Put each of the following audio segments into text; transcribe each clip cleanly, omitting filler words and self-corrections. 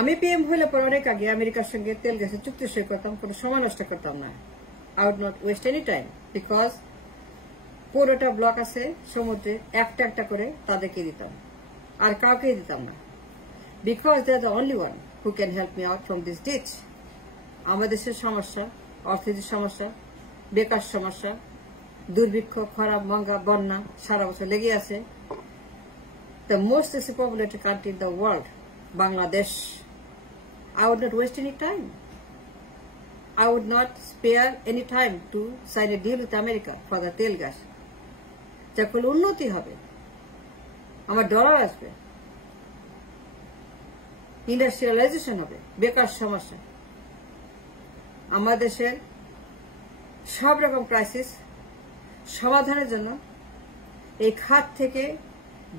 আমি পিএম হইলে পরে অনেক আগে আমেরিকার সঙ্গে তেল গ্যাসের চুক্তি সই করতাম, কোনো সময় নষ্ট করতাম না। I would not waste any time, because পুরোটা ব্লক আছে সমুদ্রে, একটা একটা করে তাদেরকে দিতাম, আর কাউকে দিতাম না, because they are the only one who can help me out from this ditch. আমাদের দেশের সমস্যা, অর্থনৈতিক সমস্যা, বেকার সমস্যা, দুর্ভিক্ষ, খরা, মঙ্গা, বন্যা সারা বছর লেগে আছে। The most populated country in the world, Bangladesh. I would not waste any time. I would not spare any time to sign a deal with America for the তেল gas. যখন উন্নতি হবে, আমার ডলার আসবে, ইন্ডাস্ট্রিয়ালাইজেশন হবে, বেকার সমস্যা, আমার দেশের সব রকম ক্রাইসিস সমাধানের জন্য এই খাত থেকে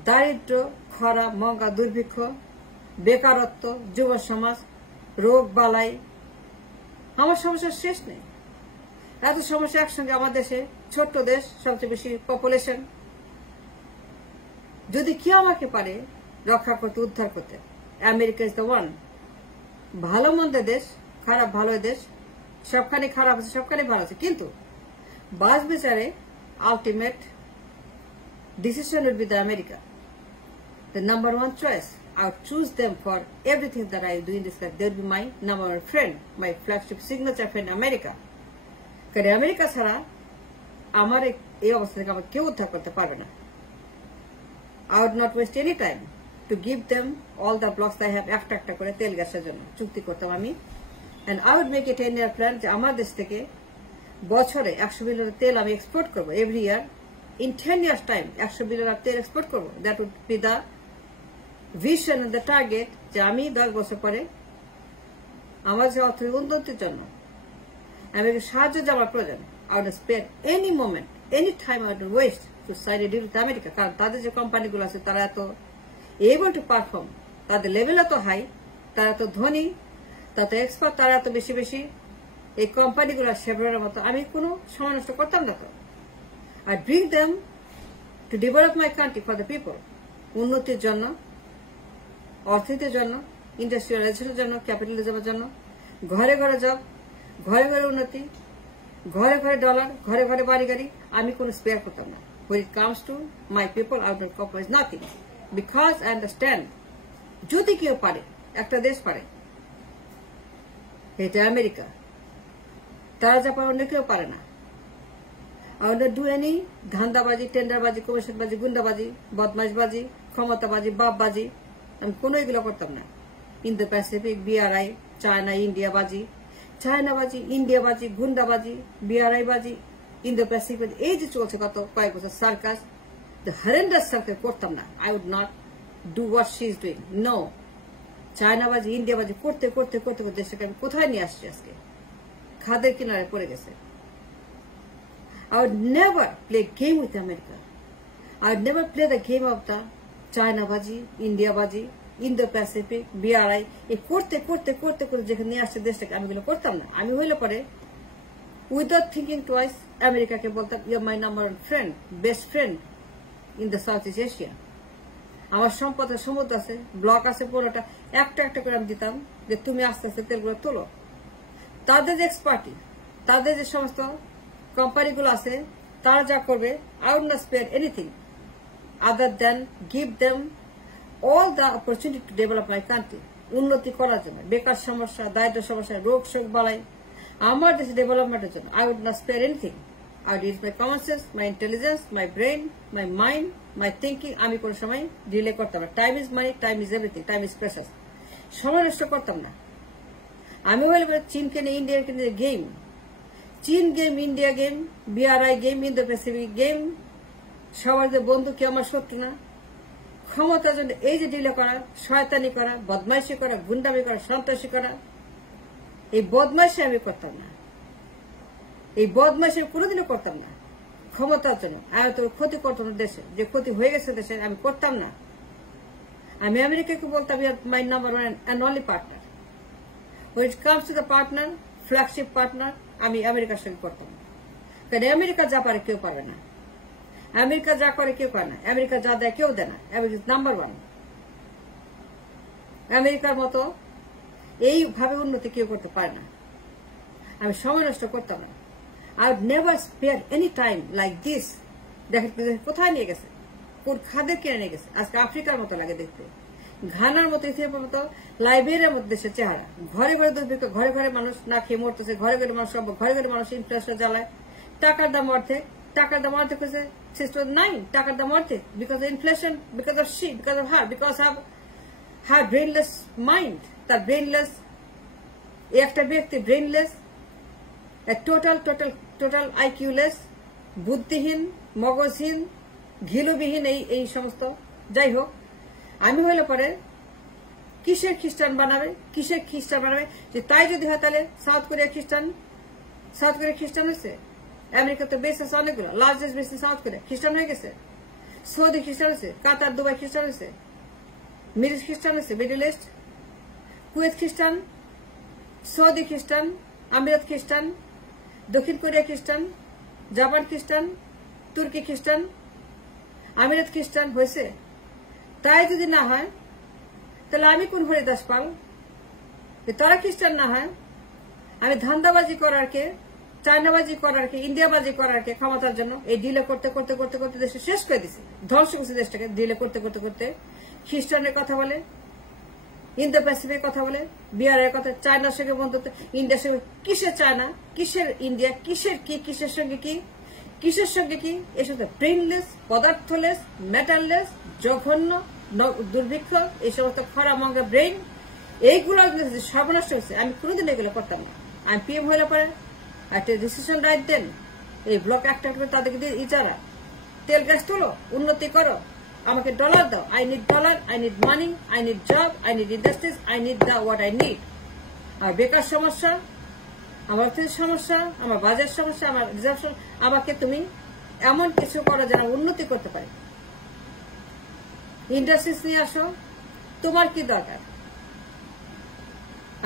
দারিদ্র, খরা, মঙ্গা, দুর্ভিক্ষ, বেকারত্ব, যুব সমাজ, রোগ বালাই, আমার সমস্যার শেষ নেই। এত সমস্যা একসঙ্গে আমার দেশে, ছোট্ট দেশ, সবচেয়ে বেশি পপুলেশন, যদি কেউ আমাকে পারে রক্ষা করতে, উদ্ধার করতে, আমেরিকা ইজ দ্য ওয়ান। ভালো মন্দের দেশ, খারাপ ভালো দেশ, সবখানে খারাপ আছে, সবখানে ভালো আছে, কিন্তু বাস বিচারে ultimate decision will be the America, the number one choice. I would choose them for everything that I do in this life. They will be my number one friend, my flagship signature friend, America. কারণ America ছাড়া আমার এই অবস্থা থেকে আমার কেউ উদ্ধার করতে পারবে না। I would not waste any time to give them all the blocks that I have একটা একটা করে তেল গ্যাসের জন্য চুক্তি করতাম আমি। And I would make a 10-year plan যে আমার দেশ থেকে বছরে 100 বিলিয়ন তেল আমি এক্সপোর্ট করবো, every year. In 10 years time 100 billion তেল এক্সপোর্ট করবো। That would be the vision and the target, যে আমি 10 বছর পরে আমার যে অর্থনৈতিক উন্নতির জন্য আমেরিকার সাহায্য যে আমার প্রয়োজন, I would spare any moment, any time I would waste to sign a deal with America. কারণ তাদের যে কোম্পানিগুলো আছে তারা এত able to perform, তাদের লেভেল এত হাই, তারা এত ধনী, তাতে এক্সপার্ট, তারা এত বেশি বেশি, এই কোম্পানিগুলো শেভরনের মতো আমি কোনো সময় নষ্ট করতাম না। তো I bring them to develop my country for the people, উন্নতির জন্য, অর্থনীতির জন্য, ইন্ডাস্ট্রিয়ালাইজেশনের জন্য, ক্যাপিটালিজমের জন্য, ঘরে ঘরে জব, ঘরে ঘরে উন্নতি, ঘরে ঘরে ডলার, ঘরে ঘরে বাড়ি গাড়ি, আমি কোনো স্পেয়ার করতাম না। When it comes to my people, I will not compromise nothing, because I understand যদি কেউ পারে, একটা দেশ পারে, এটা আমেরিকা, তারা যা পারে অন্য কেউ পারে না। I will not do any ধান্দাবাজি, টেন্ডারবাজি, কমিশনবাজি, গুন্ডাবাজি, বদমাশবাজি, ক্ষমতাবাজি, বাপবাজি, আমি কোনো এগুলো করতাম না। Indo Pacific, BRI, China, India বাজি, চায়নাবাজি, ইন্ডিয়াবাজি, গুন্ডাবাজি, বিআরআই বাজি, ইন্দো প্যাসিফিক, এই যে চলছে গত কয়েক বছর সার্কাস, দ্য হরেন্ডাস সার্কাস করতাম না। I would not do what she is doing, no. চায়নাবাজি, ইন্ডিয়াবাজি করতে করতে করতে করতে দেশটাকে আমি কোথায় নিয়ে আসছি আজকে? খাদের কিনারে পড়ে গেছে। I would never play game with America. I would never play the game of the China baji, India baji, Indo-Pacific, BRI. এই করতে করতে করতে করতে যেখানে নিয়ে আসছে দেশটাকে, আমি এগুলো করতাম না। আমি হইলে পরে উইদাউট থিঙ্কিং টুয়াইস আমেরিকাকে বলতাম, you are my number one friend, best friend in the south east Asia. আমার সম্পদ সমুদ্র আছে, ব্লক আছে, পুরোটা একটা একটা করে আমি দিতাম যে তুমি আস্তে আস্তে তেলগুলো তোলো। তাদের যে এক্সপার্টি, তাদের যে সমস্ত কোম্পানিগুলো আছে, তারা যা করবে, I would not spare anything other than give them all the opportunity to develop my country, উন্নতি করার জন্য, বেকার সমস্যা, দারিদ্র সমস্যা, রোগ শোক বালাই, আমার দেশে ডেভেলপমেন্টের জন্য I would not spare anything. I would use my common sense, my intelligence, my brain, my mind, my thinking. আমি কোনো সময় ডিলে করতাম না। Time is money, time is everything, time is precious. সময় নষ্ট করতাম না। আমি হলে চীনকে নিয়ে, ইন্ডিয়াকে নিয়ে গেম, চীন game, India game, BRI game, Indo Pacific game, সবার যে বন্ধু, কেউ আমার শত্রু না। ক্ষমতার জন্য এই যে ডিলে করা, শয়তানি করা, বদমাইশি করা, গুন্ডামি করা, সন্ত্রাসী করা, এই বদমাইশি আমি করতাম না। এই বদমাইশি কোনোদিনও করতাম না ক্ষমতার জন্য। আমি তো ক্ষতি করতাম না দেশে, যে ক্ষতি হয়ে গেছে দেশে আমি করতাম না। আমি আমেরিকাকে বলতাম, মাই number one and only partner. When it comes to the partner, flagship partner, আমি আমেরিকার সঙ্গে করতাম না। কারণ আমেরিকা যা পারে কেউ পারে না, আমেরিকা যা করে কেউ পারে না, আমেরিকা যা দেয় কেউ দেয় না। America number one. আমেরিকার মতো এইভাবে উন্নতি কেউ করতে পারে না। আমি সময় নষ্ট করতাম না। I would never spare any time like this. দেখেন কোথায় নিয়ে গেছে, কোন খাদের কিনে নিয়ে গেছে। আজকে আফ্রিকার মতো লাগে দেখতে, ঘানার মতো, ইথিওপিয়ার মতো, লাইবেরিয়ার মতো দেশের চেহারা। ঘরে ঘরে দুর্ভিক্ষ, ঘরে ঘরে মানুষ না খেয়ে মরতেছে, ঘরে ঘরে মানুষ ঘরে ঘরে মানুষ ইনফ্লেশন জ্বালায়। টাকার দাম অর্ধেক, টাকার দাম অর্ধেক হয়েছে 6.9, টাকার দাম অর্ধেক because of inflation, because of she, because of her, because of her brainless mind. তার ব্রেনলেস, একটা ব্যক্তি ব্রেনলেস, টোটাল আইকিউলেস, বুদ্ধিহীন, মগজহীন, ঘিলুবিহীন, এই সমস্ত। যাই হোক, আমি হইলে পরে কিসের খ্রিস্টান বানাবে, কিসের খ্রিস্টান বানাবে? যে তাই যদি হয় তাহলে সাউথ কোরিয়া খ্রিস্টান হয়েছে। আমেরিকাতে বেস আছে অনেকগুলো, লার্জেস্ট বেস সাউথ কোরিয়া খ্রিস্টান হয়ে গেছে। সৌদি খ্রিস্টান হয়েছে, কাতার, দুবাই খ্রিস্টান হয়েছে, মিডিল খ্রিস্টান হয়েছে, মিডিল ইস্ট, কুয়েত খ্রিস্টান, সৌদি খ্রিস্টান, আমিরাত খ্রিস্টান, দক্ষিণ কোরিয়া খ্রিস্টান, জাপান খ্রিস্টান, তুর্কি খ্রিস্টান, আমিরাত খ্রিস্টান হয়েছে। তাই যদি না হয় তাহলে আমি কোন হরিদাস পাল? তারা খ্রিস্টান না হয়, আমি ধান্দাবাজি করারকে, চায়নাবাজি করারকে, ইন্ডিয়াবাজি করারকে ক্ষমতার জন্য এই ডিলে করতে করতে করতে করতে দেশে শেষ করে দিছে, ধ্বংস করছে দেশটাকে। ডিলে করতে করতে করতে খ্রিস্টানের কথা বলে, ইন্দো প্যাসিফিক কথা বলে, বিহারের কথা, চায়নার সঙ্গে বন্ধুত্ব, ইন্ডিয়ার সঙ্গে। কিসের চায়না, কিসের ইন্ডিয়া, কিসের কি, কিসের সঙ্গে কি, কিসের সঙ্গে কি? এসব ব্রেনলেস, পদার্থলেস, মেটাললেস, জঘন্য, দুর্ভিক্ষ, এই সমস্ত খরামঙ্গা ব্রেন, এইগুলো সর্বনষ্ট হয়েছে। আমি কোনোদিন এগুলো করতাম না। আমি পিএম হইলে পরে একটা ডিসিশন রাইট দেন, এই ব্লক একটা করে তাদেরকে দিয়ে ইজারা, তেল গ্যাস তোলো, উন্নতি করো, আমাকে ডলার দাও। I need dollar, I need money, I need job, I need industries, I need the what I need. আর বেকার সমস্যা, আমার অর্থের সমস্যা, আমার বাজেট সমস্যা, আমার রিজার্ভেশন, আমাকে তুমি এমন কিছু করো যেন উন্নতি করতে পারে। ইন্ডাস্ট্রিজ নিয়ে আসো, তোমার কি দরকার?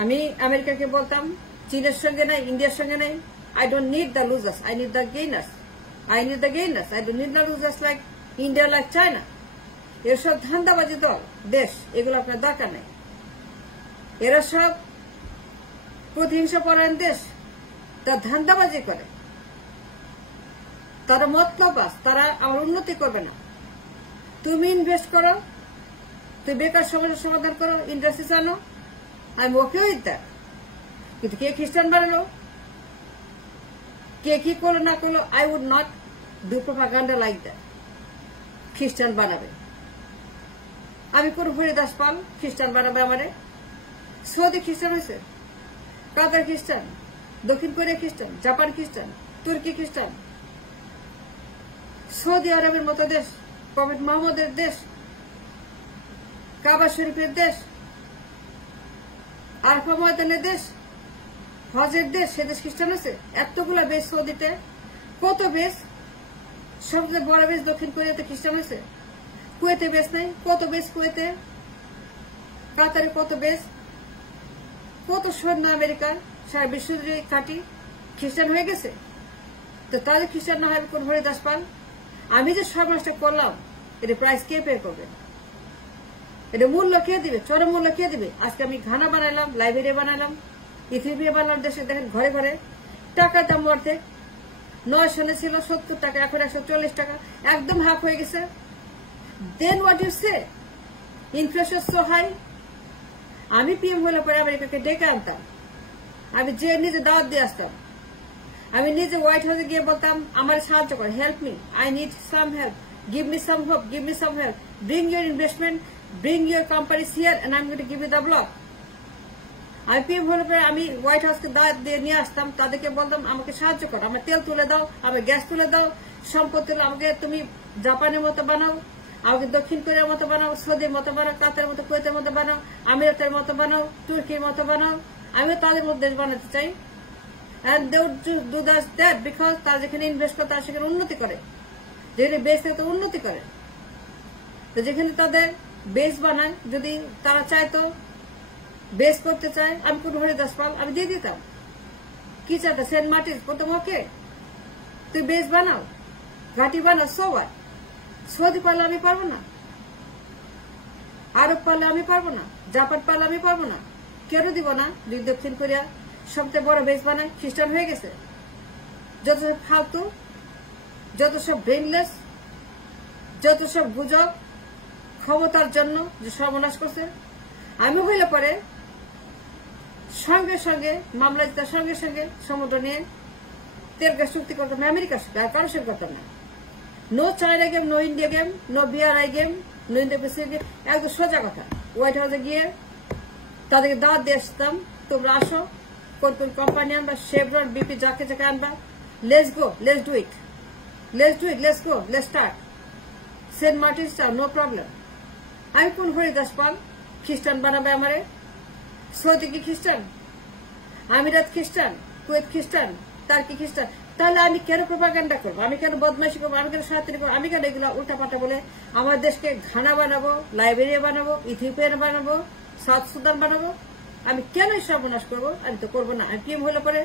আমি আমেরিকাকে বলতাম চীনের সঙ্গে নাই, ইন্ডিয়ার সঙ্গে নাই। I don't need the losers, I need the gainers, I need the gainers, I don't need the losers like India, like China. এসব ধান্দাবাজি দল দেশ, এগুলো আপনার দরকার নেই। এরা সব প্রতিহিংসা পরায়ণ দেশ, তার ধান্দাবাজি করে, তারা মতলবাস, তারা আমার উন্নতি করবে না। তুমি ইনভেস্ট করো, তুমি বেকার সমস্যার সমাধান করো, ইন্ডাস্ট্রিজ আনো, আমি ওকে উইথ দ্যাট। কিন্তু কে খ্রিস্টান বানালো, কে কি করলো না করলো, I would not do propaganda like that. খ্রিস্টান বানাবে, আমি কোন হরিদাস পাল খ্রিস্টান বানাবে আমারে? সৌদি খ্রিস্টান হয়েছে, কাতার খ্রিস্টান, দক্ষিণ কোরিয়া খ্রিস্টান, জাপান খ্রিস্টান, তুর্কি খ্রিস্টান, সৌদি আরবের মতো দেশ, প্রফেট মোহাম্মদের দেশ, কাবা শরীফের দেশ, আরফা ময়দানের দেশ, হজের দেশ, সে দেশ খ্রিস্টান হয়েছে। এতগুলা বেশ সৌদিতে, কত বেশ, সবচেয়ে বড় বেশ দক্ষিণ কোরিয়াতে খ্রিস্টান হয়েছে। কুয়েতে বেশ নাই, কত বেশ কুয়েতে, কাতারে কত বেশ, কত সৈন্য আমেরিকার সারা বিশ্বজুড়ে কাটি খ্রিস্টান হয়ে গেছে। তো তাদের খ্রিস্টান না হয় কোন হরিদাস পাল? আমি যে সর্বনাশটা করলাম, এটা প্রাইস কে পে করবে? এটা মূল্য কে দিবে? চরম মূল্য কে দিবে? আজকে আমি ঘানা বানাইলাম, লাইবেরিয়া বানাইলাম, ইথিওপিয়া বানালাম, দেশে দেখেন ঘরে ঘরে টাকার দাম অর্ধেক। 9 সনে ছিল 70 টাকা, এখন 140 টাকা, একদম হাফ হয়ে গেছে। Then what you say? Inflation so high. আমি পিএম হলে পরে আমেরিকাকে ডেকে আনতাম, আমি যে নিজে দাওয়াত দিয়ে আসতাম, আমি নিজে হোয়াইট হাউসে গিয়ে বলতাম আমার সাহায্য কর, help me, I need some help, give me some hope, give me some help, bring your investment, bring your companies here and I'm going to give you the block. আমি পিএম হলে পরে আমি হোয়াইট হাউসকে দাওয়াত দিয়ে নিয়ে আসতাম, তাদেরকে বলতাম আমাকে সাহায্য করো, আমার তেল তুলে দাও, আমার গ্যাস তুলে দাও, সম্পদ তুলে, আমাকে তুমি জাপানের মতো বানাও, আমাকে দক্ষিণ কোরিয়ার মতো বানাও, সৌদির মতো বানাও, কাতারের মতো, কুয়েতের মতো বানাও, আমিরাতের মতো বানাও, তুর্কির মতো বানাও। আমিও তাদের মধ্যে দেশ বানাতে চাই। And they would do that because তারা যেখানে ইনভেস্ট করে তারা সেখানে উন্নতি করে, যেখানে বেস থাকে তো উন্নতি করে। তো যেখানে তাদের বেস বানায়, যদি তারা চায় তো বেস করতে চায়, আমি কোন হরিদাস পাল আমি দিয়ে দিতাম। কি চাইতে? সেন্ট মার্টিন প্রথম ওকে তুই বেস বানাও, ঘাটি বানাও, সোয়ার। সৌদি পারলে আমি পারবো না, আরব পারলে আমি পারবো না, জাপান পারলে আমি পারবো না, কেন দিব না? দক্ষিণ কোরিয়া সবচেয়ে বড় বেস বানায়, খ্রিস্টান হয়ে গেছে। যত সব ফালতু, যত সব ব্রেনলেস, যত সব গুজব, ক্ষমতার জন্য যে সর্বনাশ করছে। আমি হইলে পরে সঙ্গে সঙ্গে মামলা জেতার সঙ্গে সঙ্গে সমুদ্র নিয়ে তেল গ্যাস চুক্তি করতাম না আমেরিকার সাথে, আর কারোর সাথে করতাম না। No China game, no India game, no BRI game, no India Pacific game. একদম সোজা কথা। হোয়াইট হাউসে গিয়ে তাদেরকে দাওয়াত দিয়ে আসতাম, তোমরা আসো, কোন কোন কোম্পানি আনবা, শেভরন, বিপি, যাকে যাকে আনবা, let's go, let's do it, let's do it, let's go, let's start. Saint Martin star, no problem. আমি কোন হরিদাস পাল খ্রিস্টান বানাবে আমারে? সৌদি কি খ্রিস্টান? আমিরাত খ্রিস্টান? কুয়েত খ্রিস্টান? টার্কি খ্রিস্টান? তাহলে আমি কেন প্রোপাগান্ডা করবো? আমি কেন বদমাইশি করবো? আমি কেন সাহায্য করবো? আমি কেন এগুলো উল্টাপাল্টা বলে আমার দেশকে ঘানা বানাবো, লাইবেরিয়া বানাবো, ইথিওপিয়া বানাবো, সাউথ সুদান বানাবো? আমি কেন সর্বনাশ করবো? আমি তো করবো না। কি হলে পরে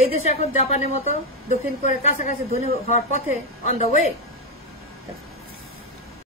এই দেশে এখন জাপানের মতো দক্ষিণ কোরিয়ার কাছাকাছি ধনী হওয়ার পথে, অন দ্য ওয়ে।